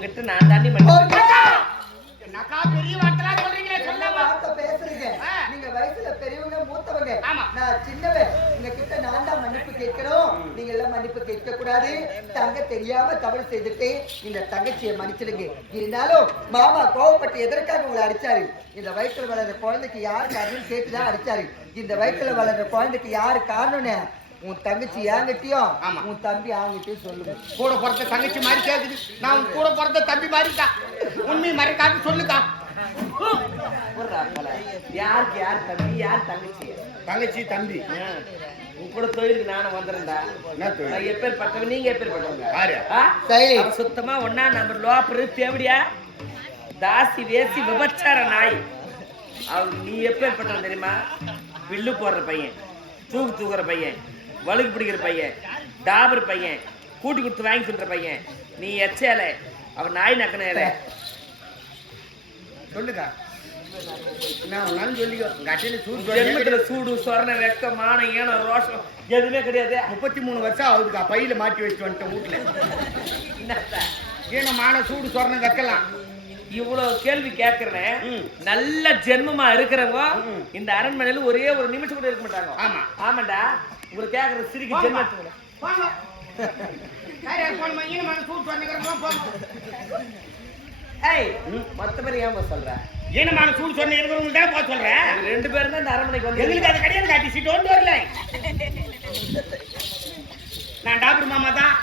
உங்ககிட்ட நான் தாண்டி பெரிய சொல்றீங்களே சொல்லாம வார்த்தை பேசுறீங்க. நீங்க வயசுல பெரியவங்க மூத்தவங்க. நான் சின்னவன். உங்க கிட்ட நான் தான் மன்னிப்பு கேட்கணும். நீங்க எல்லாம் மன்னிப்பு கேட்க கூடாது தங்க தெரியாம தவறு செய்துட்டு இந்த தங்கச்சியை மன்னிச்சிடுங்க. இருந்தாலும் மாமா கோவப்பட்டு எதற்காக உங்களை அடிச்சாரு? இந்த வயிற்றுல வளர்ற குழந்தைக்கு யார் காரணம் கேட்டுதான் அடிச்சாரு. இந்த வயிற்றுல வளர்ற குழந்தைக்கு யாரு காரணம்னு உன் தங்கச்சி ஏங்கிட்டயும் ஆமா. உன் தம்பி ஆங்கிட்டயும் சொல்லுங்க. கூட பிறந்த தங்கச்சி மாதிரி கேக்குது. நான் உன் கூட பிறந்த தம்பி மாதிரிக்கா. உண்மை மறைக்காது சொல்லுக்கா. யாருக்கு யார் தம்பி யார் தங்கச்சி? தங்கச்சி தம்பி. ஆ. உன் கூட தொழிலுக்கு நானும் தொழில்? நான் எப்பேர் பட்டவன் நீங்க எப்பேர் பட்டவங்க சுத்தமா ஒன்னா நம்பர் லோப்பரு தேவடியா? தாசி வேசி விபச்சார நாய். அவன் நீ எப்பேர் பட்டவன் தெரியுமா? வில்லு போடுற பையன் தூக்கு தூக்குற பையன். வழுக்கு பிடிக்கிற பையன் டாபர் பையன் கூட்டி கொடுத்து வாங்கி சொல்ற பையன். நீ எச்சேல அவன் நாய் நக்கன இலை. சொல்லுக்கா. சூடு சொரண வெக்கம் மானம் ஏனம் ரோஷம் எதுவுமே கிடையாது. முப்பத்தி மூணு வருஷம் ஆகுதுக்கா பையில மாட்டி வச்சுட்டு வந்துட்டேன் வீட்டுல. என்னத்த? ஈனமான சூடு சொரணம் வைக்கலாம் இவ்வளவு கேள்வி கேட்கிறேன். நல்ல ஜென்மமா இருக்கிறவங்க. இந்த அரண்மனையில ஒரே ஒரு நிமிஷம் கூட இருக்க மாட்டாங்க. ஆமா. ஆமாண்டா. உங்களுக்கு கேக்குற சிரிக்கு. ஜென்மத்துக்கு போங்க யார் யார் போகணுமா ஈனமான சூடு சொன்னீங்க போங்க ஏய் மொத்த பேர் ஏன் போய் சொல்ற? ஈனமான சூடு சொன்ன இருக்கிறவங்க தான் போக சொல்றேன் ரெண்டு பேரும் தான் இந்த அரண்மனைக்கு வந்து எங்களுக்கு அது கிடையாது காட்டி சீட்டு ஒன்று வரல. நான் டாக்டர் மாமா தான்.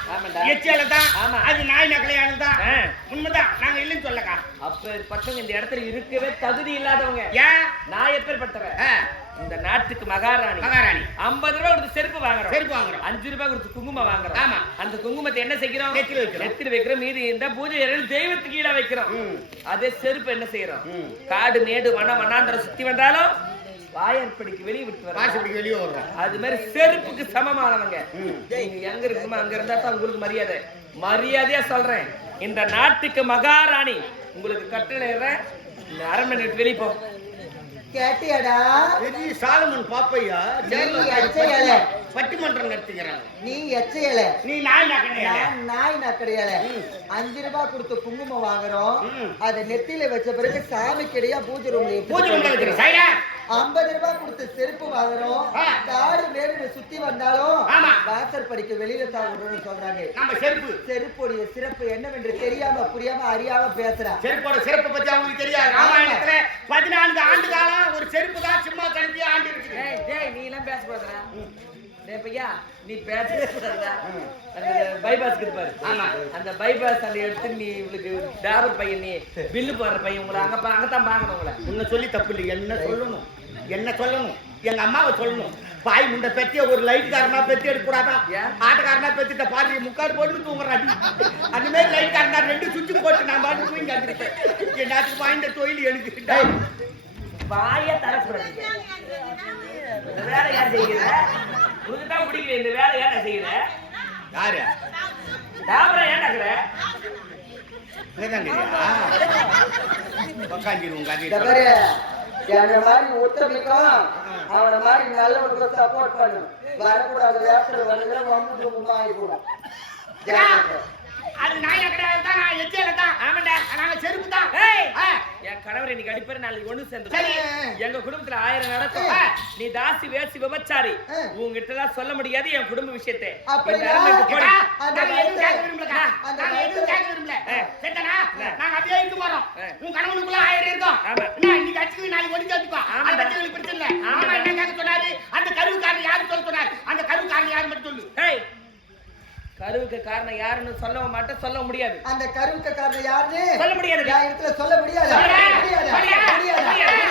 எச்சியால தான். அது நாய் நக்கலையானது தான். உண்மைதான். நாங்க இல்லைன்னு சொல்லக்கா. அப்ப பட்டவங்க இந்த இடத்துல இருக்கவே தகுதி இல்லாதவங்க. ஏன் நான் எப்பேற்பட்டவன்? இந்த நாட்டுக்கு மகாராணி. மகாராணி. ஐம்பது ரூபாய் கொடுத்து செருப்பு வாங்குறோம். செருப்பு வாங்குறோம். அஞ்சு ரூபாய் கொடுத்து குங்குமம் வாங்குறோம். ஆமா. அந்த குங்குமத்தை என்ன செய்கிறோம்? நெத்தியில வைக்கிறோம். நெத்தியில வைக்கிறோம். மீதி இந்த பூஜை தெய்வத்துக்கு கீழே வைக்கிறோம். அதே செருப்பு என்ன செய்யறோம். காடு மேடு வன வனாந்தரம் சுத்தி வந்தாலும் வாயற்படிக்கு வெளியே விட்டு வாசப்படிக்கு வெளியே வர்றோம் அது மாதிரி செருப்புக்கு சமமானவங்க. நீங்க எங்க இருக்குமோ அங்க இருந்தா தான் உங்களுக்கு மரியாதை. மரியாதையா சொல்றேன். இந்த நாட்டுக்கு மகாராணி. உங்களுக்கு கட்டளையிடுறேன் அரண்மனை விட்டு வெளியே போ. கேட்டியாடா? பெரிய சாலமன் பாப்பையா. பட்டிமன்றம் நடத்துகிறாங்க நீ எச்சையல. நீ நாய் நான் நாய் நக்கடையால. அஞ்சு ரூபாய் கொடுத்து குங்குமம் வாங்குறோம். அத நெத்தியில வச்ச பிறகு சாமிக்கடியா பூஜை ரூம்ல பூஜை ரூம்ல வைக்கிறேன் சைடா. ஐம்பது ரூபாய் கொடுத்து செருப்பு வாங்குறோம். காடு மேடு சுத்தி வந்தாலும். வாசல் படிக்க வெளியில தான் விடணும்னு சொல்றாங்க. நம்ம செருப்பு. செருப்புடைய சிறப்பு என்னவென்று தெரியாம புரியாம அறியாம பேசுறா. செருப்போட சிறப்பை பத்தி அவங்களுக்கு தெரியாது. ராமாயணத்துல பதினான்கு ஆண்டு காலம் ஒரு செருப்பு தான் சும்மா கணிப்பி ஆண்டு டேய் நீ எல்லாம் பேசக்கூடாதுடா. டேய் பையா நீ கூடாதுடா அந்த பைபாஸ் பாரு. ஆமா. அந்த பைபாஸ் அந்த எடுத்து நீ இவளுக்கு டாபர் பையன் நீ பில்லு போடுற பையன் உங்களை அங்க பா- அங்கதான் பார்க்கணும் உங்களை. உன்னை சொல்லி தப்பு இல்லை என்ன சொல்லணும்? என்ன சொல்லணும்? எங்க அம்மாவை சொல்லணும். பாய் முண்டை பெத்திய ஒரு லைட் காரனா பெத்தி எடுக்க கூடாதா ஏன்? ஆட்டக்காரனா பெத்திட்ட பாரு முக்காடு போட்டு தூங்குறாடி அந்த மாதிரி லைட் காரனா ரெண்டு சுவிட்ச் போட்டு நான் பாட்டு தூங்கி வந்துருப்பேன் எல்லாத்துக்கும் வாய்ந்த தொழில் எனக்கு. தரக்கூடாது இந்த வேலை யார் செய்கிற உனக்கு தான் பிடிக்கல இந்த வேலை ஏன்டா செய்கிற யாரு? டாபரா ஏன்டா இருக்கிற அவன மாதிரி நல்லவனுக்கு சப்போர்ட் பண்ணு. வரக்கூடாது வந்து வந்து முன்னா ஆயிப்போம் அது நாய் கிடையாது தான் நான் எச்சியில தான் ஆமாண்டா நாங்க செருப்பு தான் ஏய் ஆ. என் கணவர் இன்னைக்கு அடிப்பேர் நாளைக்கு ஒண்ணு சேர்ந்து சரி. எங்க குடும்பத்துல ஆயிரம் நடக்கும். நீ தாசி வேசி விபச்சாரி. உங்ககிட்ட எல்லாம் சொல்ல முடியாது என் குடும்ப விஷயத்தை நாங்க அப்படியே இருந்து போறோம். உன் கணவனுக்குள்ள ஆயிரம் இருக்கும். ஆமா. இன்னைக்கு அடிச்சுக்குது, நாளைக்கு ஒண்ணு சேர்த்துக்கோ. பிரச்சனை இல்லை. மாமா என்ன கேட்க சொன்னாரு? அந்த கருவுக்காரர் யாரு சொல்ல சொன்னாரு? அந்த கருவுக்காரர் யாரு மட்டும் சொல்லு. கருவுக்கு காரணம் யாருன்னு சொல்லவும் மாட்டேன் சொல்ல முடியாது. அந்த கருவுக்க காரணம் யாருன்னு? சொல்ல முடியாது. என் இடத்துல சொல்ல முடியாது. முடியாது. முடியாது.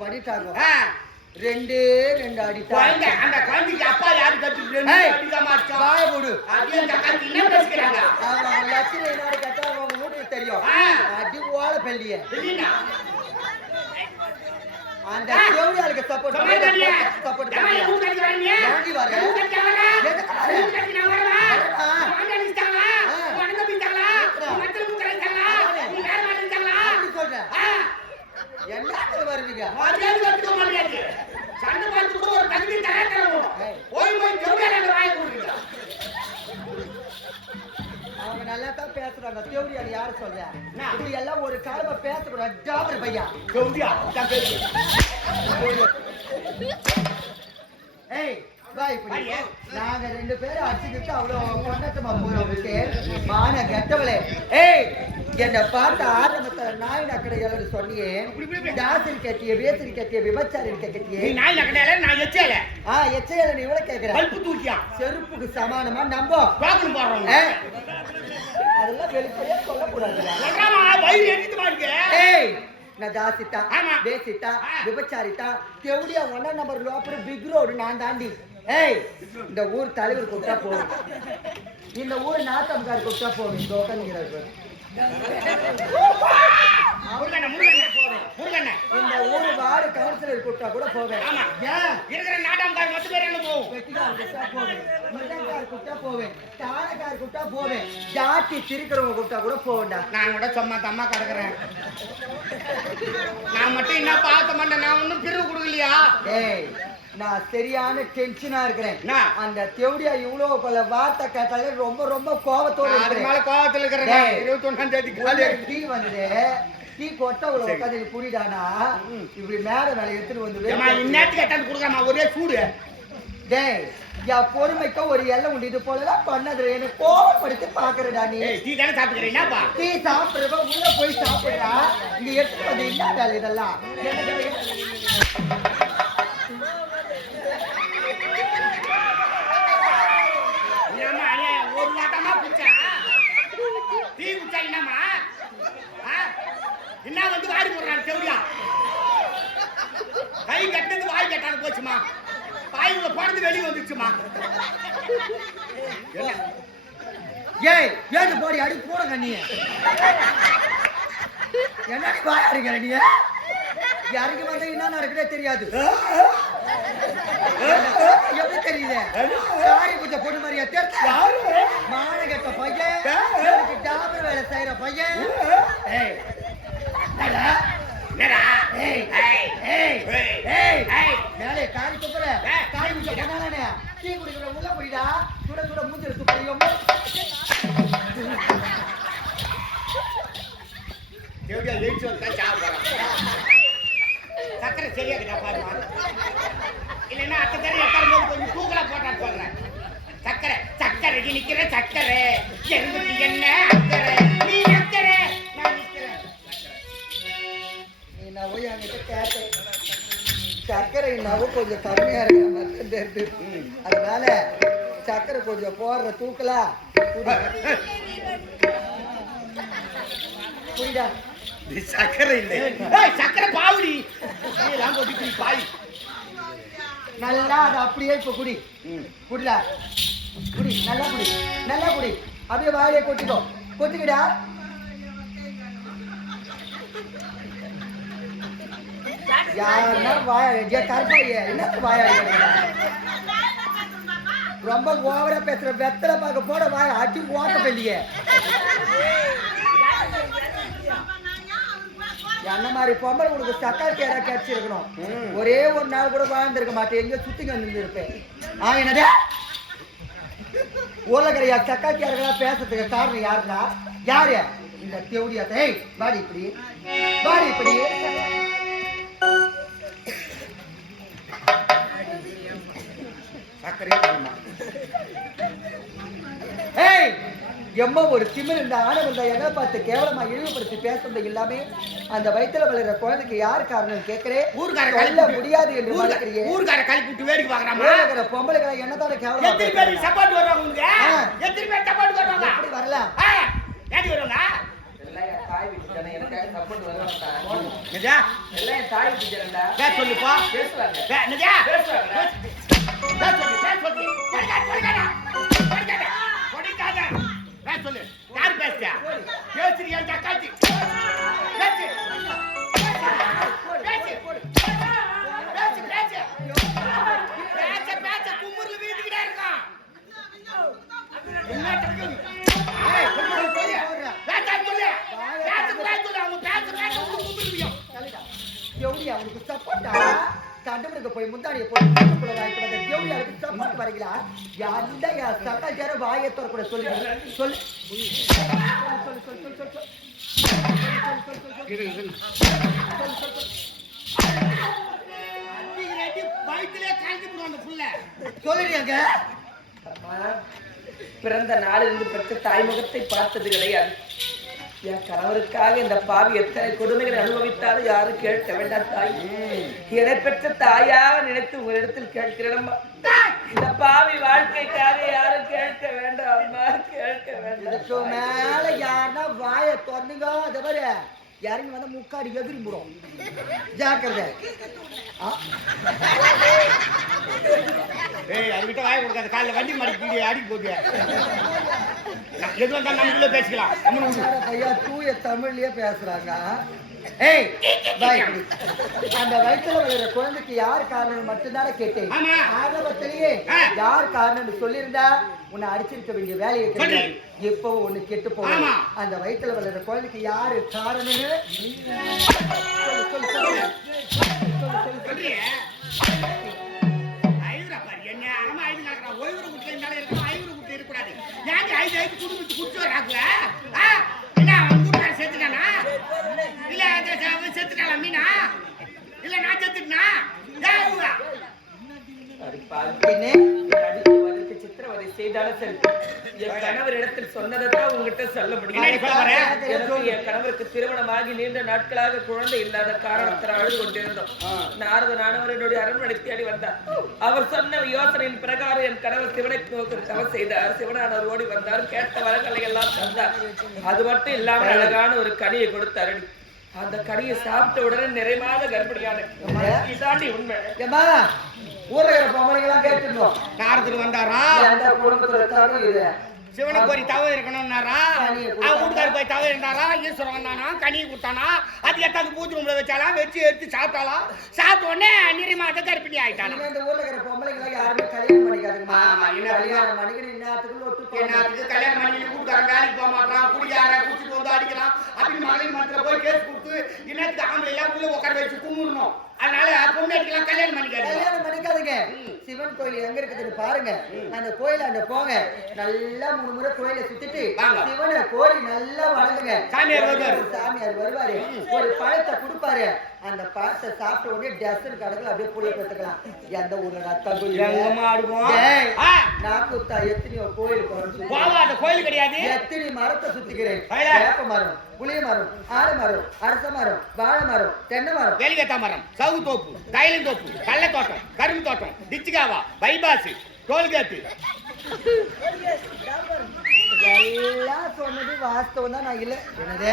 பண்ணிட்டாங்க ஆ, ரெண்டே ரெண்டு குழந்தை அடித்தாங்க அந்த குழந்தைக்கு அப்பா யாரு ஏய். அடிக்க மாட்டோம் வாய மூடு. அது அந்த கத்தி என்ன பேசுகிறாங்க அவங்க லட்சணம் என்னோட கட்டா அவங்க வீட்டுக்கு தெரியும். அடி ஓல பெல்லிய அந்த தேவையாளுக்கு சப்போர்ட்? சப்போர்ட் வரீங்க? வாங்கி வரேன். என் வீட்டுக்கு அடிக்க வரேன்? எதுக்கு வரேன்? என் வீட்டுக்கு நான் வரவா? வரவா? உன் அண்ணன் அடிச்சிட்டாங்களா? ஆ. உன் அண்ணன் தம்பிட்டாங்களா? இருக்கிறா. உன் மச்சல மூக்கல அடிச்சிட்டாங்களா? வரேன். நீ வேற மாதிரி அடிச்சிட்டாங்களா? அப்படி சொல்றேன் ஆ, என்ன வருவீங்க மரியாதை கத்துக்க மாட்டேங்குது. சண்டை போடுறதுக்கு ஒரு தகுதி. ஏய். போய் போய் அந்த வாயை கொடுக்குறீங்க. அவங்க நல்லா தான் பேசுறாங்க தேவடியாள் யாரு சொல்ற? இப்படி எல்லாம் ஒரு காலமா பேசக்கூடாது ஜாபர் பையா பேசு. ஏய். நாங்க ரெண்டு பேரும் அடிச்சுக்கிட்டு அவ்வளவு கொண்டாட்டமா போறோம் மான கெட்டவளே ஏய் என்ன பார்த்த நாய் நக்கடை எல்லாரும் சொன்னியே தாசரி கட்டிய வேசரி கட்டிய விபச்சாரி நீ கட்டிய நாய் நக்கடையில, நான் எச்சையில. ஆ எச்சையில நீ இவ்வளவு கேக்குற பல்பு தூக்கியா? செருப்புக்கு சமானமா? நம்போ. வாக்குன்னு போடுறோம். அதெல்லாம் வெளிப்படையா வயிறு? ஏய் ஒன்னா நம்பர் லோப்பர் பிக் ரோடு நான் தாண்டி. ஏய் இந்த ஊர் தலைவர் கூப்பிட்டா போகும் இந்த ஊர் நாத்தம்கார் கூப்பிட்டா போகும் இந்த ஊர் வார்டு கவுன்சிலர் கூப்பிட்டா கூட போவேன் இருக்கிற நாட்டாம்கார் மொத்த பேர் என்ன போகும் வெட்டிக்கார் கூப்பிட்டா போவேன் மிருதங்கார் கூப்பிட்டா போவேன் தானக்கார் கூப்பிட்டா போவேன் ஜாட்டி திருக்கிறவங்க கூப்பிட்டா கூட போவேன்டா நான் கூட சும்மா தம்மா கிடக்குறேன் நான் மட்டும் என்ன பார்த்த மாட்டேன். நான் ஒன்றும் பிரிவு கொடுக்கலையா? ஏய் நான் சரியான டென்ஷனா இருக்கிறேன்? அந்த தெவடியா இவ்வளவு பல வார்த்தை கேட்டாலே ரொம்ப ரொம்ப கோபத்தோட இருக்கிறேன். கோவத்துல இருக்கிறேன். இருபத்தி ஒன்னாம் தேதி டீ வந்து டீ கொட்ட உள்ள. உட்காந்து புரியுதானா இப்படி மேல மேல எடுத்துட்டு வந்து இந்நேரத்துக்கு எட்டாந்து கொடுக்குறமா ஒரே சூடு. டேய் என் பொறுமைக்கு ஒரு எல்லை உண்டு இது போலலாம் பண்ணதுல என்ன கோவப்படுத்தி பாக்குறடா நீ. டீ தானே சாப்பிட்டுக்கிறேன். என்னப்பா? டீ சாப்பிடுறவ உள்ள போய் சாப்பிடுறா. இங்க எடுத்து வந்து இல்லாத இதெல்லாம் எனக்கு என்னம்மா அநியாயம் ஒரு வாட்டமா குச்சா டீ குச்சா என்னம்மா ஆ? என்ன வந்து வாடி போடுறான் செவிலியா கை கட்டினது வந்துச்சுமா கட்டாது போச்சுமா வெளியே வந்துச்சுமா ஏய் ஏது போடி அடி போட கண்ணிய என்ன வாயா இருக்கிற நீ? யாருக்கு வந்தா என்ன நடக்குதே தெரியாது. எப்படி தெரியுது? சாரி பூஜை பொண்ணு மாதிரியா தெரியுது மான கெட்ட பையன் டாபர் வேலை செய்யற பையன். ஏய் என்னடா? என்னடா ஏய் ஏய் ஏய் ஏய் ஏய் ஏய் மேலே காரி துப்புற. காரி பூஜை பண்ணானே டீ குடிக்கிற உள்ள குடிடா சுட சுட மூஞ்சில எழுச்சி வந்தா சாப்பிடுறான் சக்கரை சரியா இருக்கா பாருமா? இல்லைன்னா அத்தை தர எத்தனை போது கொஞ்சம் தூக்கலா போட்டா சொல்றேன். சக்கரை சக்கரை நிக்கிற சக்கரை. எங்களுக்கு என்ன அக்கறை? நீ அக்கறை. நான் நிக்கிறேன். நீ நான் போய் அங்கிட்ட கேட்டேன். சர்க்கரை நவு கொஞ்சம் கம்மியா இருக்கிற மாதிரி தெரியுது. அதனால சர்க்கரை கொஞ்சம் போடுற தூக்கலா? குடி. குடிடா. இது சக்கரை இல்லை. ஏய், சக்கரை பாவுடி. பாய். நல்லா அதை அப்படியே இப்ப குடி. குடிடா. குடி நல்லா குடி. நல்லா குடி. அப்படியே வாயிலே கொட்டிக்கோ. கொட்டிக்கடா. யாருன்னா வாய கருப்பாய என்ன வாயா ரொம்ப ஓவரா பேசுற வெத்தலை பார்க்க போட வாய அடி ஓட்ட பெல்லியே என்ன மாதிரி பொம்பளை உனக்கு சக்காத்தி யாரா கிடைச்சிருக்கணும். ஒரே ஒரு நாள் கூட வாழ்ந்திருக்க மாட்டேன். எங்க சுத்திங்க இருந்திருப்பேன் ஆ என்னது? ஊர்லக்கரையா சக்காத்தி யாருக்கெல்லாம் பேசுறதுக்கு காரணம் யாருன்னா? யாரு? இந்த தேவடியா ஏய் வாடி இப்படி. வாடி இப்படி. சக்கரை ஏய் எம்ம ஒரு திமிர் இந்த இந்த எதை பார்த்து கேவலமா இழிவுபடுத்தி பேசுறது எல்லாமே அந்த வயித்துல வளர்ற குழந்தைக்கு யார் காரணம் கேட்கிறேன் ஊர்க்கார சொல்ல முடியாது என்று மறுக்கிறியே ஊர்கார கழிப்பு விட்டு வேடிக்கை பாக்குறாமா ஊர்ல பொம்பளைகளை என்னதான கேவலமா எத்தனை பேர்? சப்போர்ட் வருவாங்க உங்களுக்கு. எத்தனை பேர் சப்போர்ட் வருவாங்க எப்படி வரலாம் ஏடி வருவாங்க? எல்லாம் என் பேசுறியா ஜக்காத்தி பேசு. பேசு. பேசு பேசு. பேச பேச. வீட்டுக்கிட்டே இருக்கான். என்ன ஏய், சொல்லு, சொல்லு. சொல்லு. சொல்லு. அவங்க பேச பேச அவனுக்கு சப்போட்டா கண்டவனுக்கு போய் முந்தாடியை போய் வீட்டுக்குள்ள வாங்கிட்டு வந்த தேவடி அவனுக்கு வரீங்களா யாருந்தா ஜர வாயை கூட சொல்லி. சொல்லு. சொல்லு பிறந்த நாளிலிருந்து பெற்ற தாய்முகத்தை பார்த்தது கிடையாது என் கணவருக்காக இந்த பாவி எத்தனை கொடுமைகளை அனுபவித்தாலும் யாரும் கேட்க வேண்டாம் தாய். என்னை பெற்ற தாயாக நினைத்து உங்களிடத்தில் கேட்கிறேன். இந்த பாவி வாழ்க்கைக்காக யாரும் கேட்க வேண்டாம் அம்மா கேட்க வேண்டாம் மேல யாருன்னா வாயை திறந்துங்க அதை பாரு. இறங்கி வந்தா முக்காடி எதிரி முடும் ஜாக்கிரதை. ஏய், அதுகிட்ட வாயை கொடுக்காத. காலைல வண்டி மாடிக்கு பிடி அடிக்க நமக்குள்ள பேசிக்கலாம். தூய தமிழ்லயே பேசுறாங்க ஏய் அந்த வயித்துல வளர்ற குழந்தைக்கு யார் காரணம் மட்டும்தானே கேட்டேன். ஆரம்பத்திலேயே. யார் காரணம்னு சொல்லியிருந்தா உன்னை அடிச்சிருக்க வேண்டிய வேலையை கிடையாது இப்போ ஒண்ணு கெட்டு போகும். அந்த வயித்துல வளர்ற குழந்தைக்கு யாரு காரணம்னு அது பாவி. என்ன அடித்து வதைத்து சித்திரவதை செய்தாலும் சரி. என் கணவர் இடத்தில் சொன்னதைத்தான் உங்ககிட்ட சொல்ல முடியும். என்னடி சொல்ல வர? எனக்கு என் கணவருக்கு திருமணமாகி நீண்ட நாட்களாக குழந்தை இல்லாத காரணத்தால் அழுது கொண்டிருந்தோம். நாரத நானவர் என்னுடைய அரண்மனை தேடி வந்தார். அவர் சொன்ன யோசனையின் பிரகாரம் என் கணவர் சிவனை நோக்கி தவம் செய்தார். சிவனானவர் ஓடி வந்தார். கேட்ட வரங்களை எல்லாம் தந்தார். அது மட்டும் இல்லாம அழகான ஒரு கனியை கொடுத்தார். அந்த கனியை சாப்பிட்ட உடனே நிறைமாத கர்ப்பிணியான இதாண்டி உண்மை. ஊர்ல இருக்கிற பொம்பளைங்கெல்லாம் கேட்டுருந்தோம் நாரதர் வந்தாரா? எந்த குடும்பத்துல தரும் இது? சிவனை கோரி தவ இருக்கணும்னாரா? கனியை கொடுத்தாரா? அவன் வீட்டுக்காரர் போய் தவ இருந்தாரா? ஈஸ்வரன் வந்தானா? கனியை கொடுத்தானா? அது எத்தாந்து பூஜை ரூம்ல வச்சாலா வச்சு எடுத்து சாப்பிட்டாளா? சாப்பிட்ட உடனே நிறமாத கர்ப்பிணி ஆயிட்டானா? இந்த ஊர்ல இருக்கிற பொம்பளைங்கெல்லாம் யாருமே கல்யாணம் ஆமா, என்ன. என்னத்துக்கு பண்ணி வீட்டுக்காரன் வேலைக்கு போக மாட்டான் குடிக்கார குடிச்சிட்டு வந்து அடிக்கிறான் அப்படின்னு மகளிர் மன்றத்துல போய் கேஸ் கொடுத்து இன்னத்துக்கு ஆம்பளை எல்லாம் உள்ள உட்கார வச்சு கும்பிடணும் அதனால பொண்ணாட்டிக்கெல்லாம் கல்யாணம் பண்ணிக்காது கல்யாணம் பண்ணிக்காதுங்க. சிவன் கோயில் எங்க இருக்குதுன்னு பாருங்க. அந்த கோயில அங்க போங்க. நல்லா மூணு முறை கோயிலை சுத்திட்டு. சிவனை கோரி நல்லா வணங்குங்க. சாமியார் வருவாரு. சாமியார் வருவாரு. ஒரு பழத்தை கொடுப்பாரு. அந்த பழத்தை சாப்பிட்ட உடனே டஸ்ட் கடவுள் அப்படியே புள்ள பெற்றுக்கலாம். எந்த ஊர்ல ரத்தம். நாக்குத்தா எத்தனையோ கோயில் கோயில் கிடையாது? எத்தனை மரத்தை சுத்திக்கிறேன். வேப்ப மரம் புளிய மரம் ஆடு மரம் அரச மரம் வாழை மரம் தென்னை மரம். வேலிகத்தா மரம் சவு தோப்பு தைலம் தோப்பு கள்ள தோட்டம் கரும்பு தோட்டம் டிச்சுகாவா பைபாஸ் டோல்கேட்டு. எல்லாம் சொன்னது வாஸ்தவம் தான் நான் இல்ல. என்னது?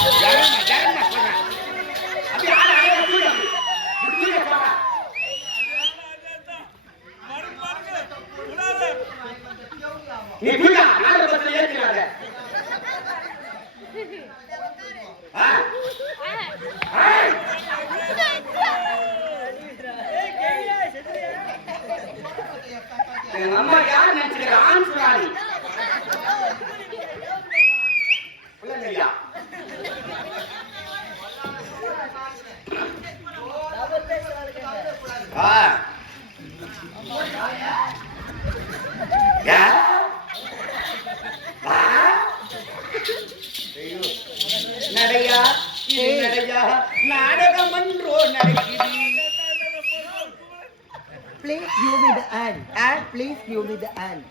அப்படியே ஜரமா சொல்றேன் அப்படி ஆள அழகா தூக்கு. தூக்கு சொல்றேன். நீ தூக்கா, நாலு பஸ்ல ஏத்திடாத. ஆ? ஆ? எங்க அம்மா யார் நினைச்சுக்கிற ஆண் சுறாணி பிள்ளைங்கய்யா ஆ யா ஆ ஐயோ. நடையா இது நடையா நாடகம் ஒன்றோ நடக்குது please you me the hand hand please you me the hand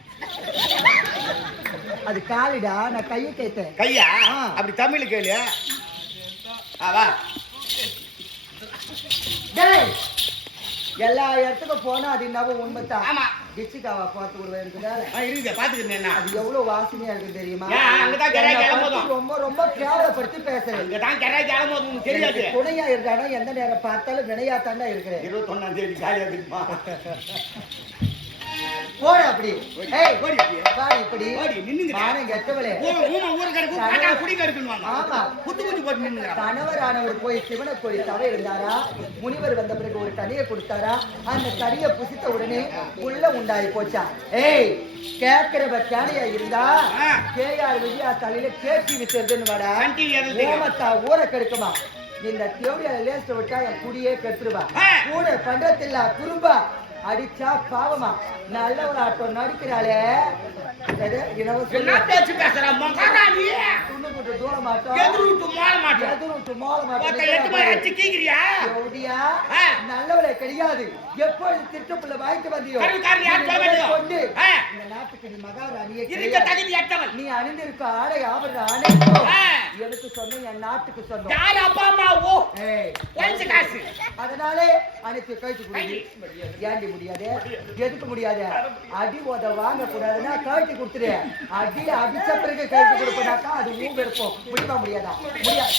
அது காலிடா நான் கையை கேட்டேன். கையா? ஆ. அப்படி தமிழ் கேளு. ஆ வா. டேய் எல்லா இடத்துக்கும் போனா அது என்னவோ உண்மைதான். ஆமா. டிச்சுக்காவா பார்த்து விடுவேன் இருக்குதா ஆ, இருக்குது பாத்துக்கிறேன் அது எவ்வளவு வாசனையா இருக்கு தெரியுமா? ரொம்ப ரொம்ப கேவலப்படுத்தி பேசுறேன். தெரியாது. துணையா இருக்கானா எந்த நேரம் பார்த்தாலும் வினையா தாண்டா இருக்கிறேன். இருபத்தொன்னாம் தேதி காலியா இருக்குமா போட அப்படி ஏய் ஓடி. பாரு இப்படி ஓடி, கெட்டவளே ஊமை. ஆமா. குத்து குத்து போட்டு. கணவரானவர் போய் சிவனை கோயில் தவ இருந்தாரா முனிவர் வந்த பிறகு ஒரு கனியை கொடுத்தாரா அந்த கனியை புசித்த உடனே உள்ள உண்டாயி போச்சா ஏய் கேட்கிறவ கேனையா இருந்தா. கேஆர் விஜயா தலையில கேட்டி வித்துறதுன்னு வாடா? ஓமத்தா ஊற கெடுக்குமா இந்த தேவடியால லேஸ்ட விட்டா என் குடியே கெட்டுருவா. கூட பண்றதில்ல குறும்பா அடிச்சா பாவமா? நல்லவன் ஆட்டம் நடிக்கிறாளே. நல்லவளே கிடையாது. எப்பொழுது திட்டப்புள்ள வாய்க்கு வந்தியோ? கொண்டு. இந்த நாட்டுக்கு நீ மகாராணியே. நீ அணிந்திருக்க ஆடை ஆபரண அனைத்தும். எனக்கு சொந்தம் என் நாட்டுக்கு யார் அப்பா அம்மா ஓ? அதனாலே அனைத்து ஏண்டி முடியாது. எதுக்க முடியாது? அடி உத வாங்க கூடாதுன்னா கழட்டி கொடுத்துரு. அடி அடிச்ச பிறகு கழட்டி கொடுப்பதாக்கா அது ஊங்க இருக்கும் முடியுமா முடியாதா? முடியாது.